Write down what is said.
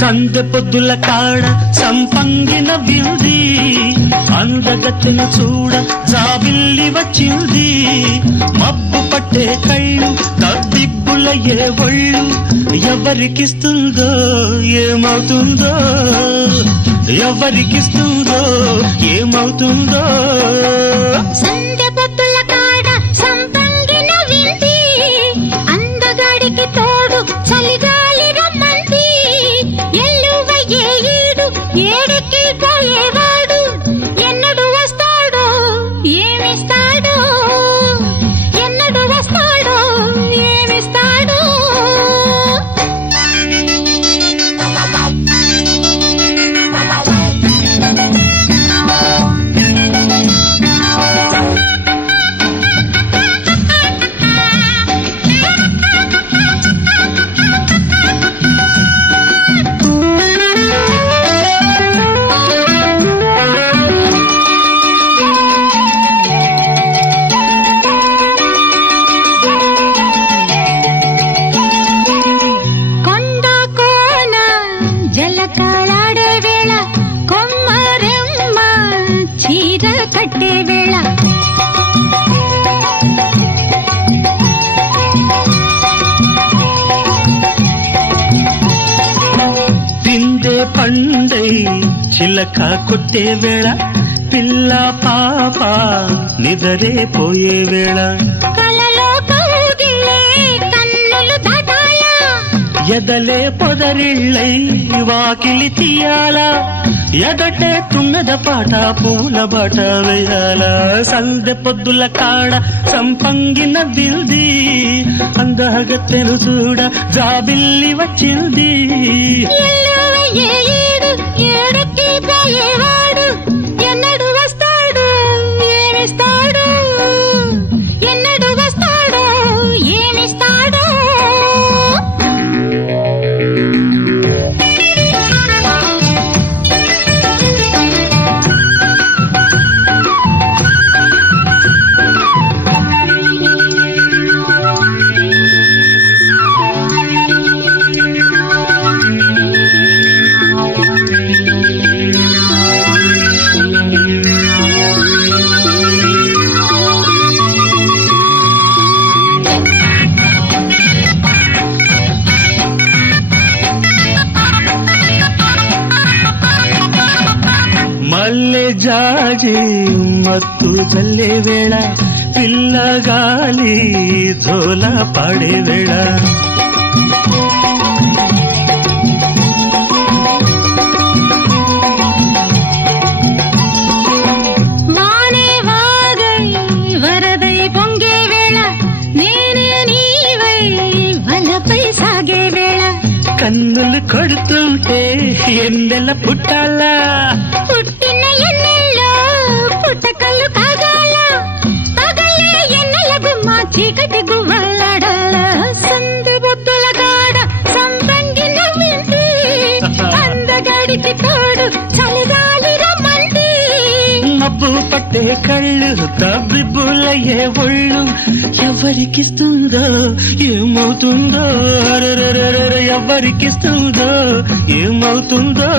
సందె పొద్దుల కాడ సంపంగిన వింది అందగత్తెను చూడ జాబిల్లి వచ్చింది మబ్బు పట్టే కళ్ళు తద్దిబ్బుల ఏ ఒళ్ళు ఎవరికిస్తుందో ఏమవుతుందో ఎవరికిస్తుందో ఏమవుతుందో సందె పొద్దుల కాడ సంపంగిన వింది అందగాడికి తోడు చలిగాలి రమ్మంది ఎల్లువయ్యే ఈడు ఏడికి పోయేవాడు ఎన్నడు వస్తాడో ఏమిస్తాడో ఎన్నడు వస్తాడో ఏమిస్తాడో జలకాలాడే వేళ కొమ్మరెమ్మ చీర కట్టే వేళ తిందే పండై చిలక కొట్టే వేళ పిల్ల పాప నిదరే పోయే వేళ కలలో కౌగిలే కన్నులు దాటాయా ఎదలే పొదరిళ్ళై వాకిలి తీయాలా ఎదటే తుమ్మెద పాట పూల బాట వేయాల సందె పొద్దుల కాడ సంపంగిన బిల్ది అందగత్తెను చూడ జాబిల్లి వచ్చింది ఎల్లువయ్యే ఈడు ఏడికి పోయేవాడు ఎన్నడు వస్తాడు ఏమిస్తాడు ఎన్నడు వస్తాడో ఏమిస్తాడో మల్లె జాజి మత్తు చల్లే వేళ పిల్లగాలి జోల పాడే వేళ వానే వాగై వరదై పొంగే వేళ నేనే నీవై వలపై సాగే వేళ కన్నులు కొడుతుంటే ఎన్నెల పుట్టాలా పుట్టిన ఎన్నెల్లో పుట్టకలు కాగాల పగలే ఎన్నెల గుమ్మ చీకటి గువ్వలాడాల సందె బొద్దుల గాడ సంపంగిన వింది అందగాడికి తోడు చలిగాలి రమ్మంది మబ్బు పట్టే కళ్ళు తబ్బిబ్బులయ్యే ఒళ్ళు ఎవరికిస్తుందో ఏమవుతుందో ఎవరికిస్తుందో ఏమవుతుందో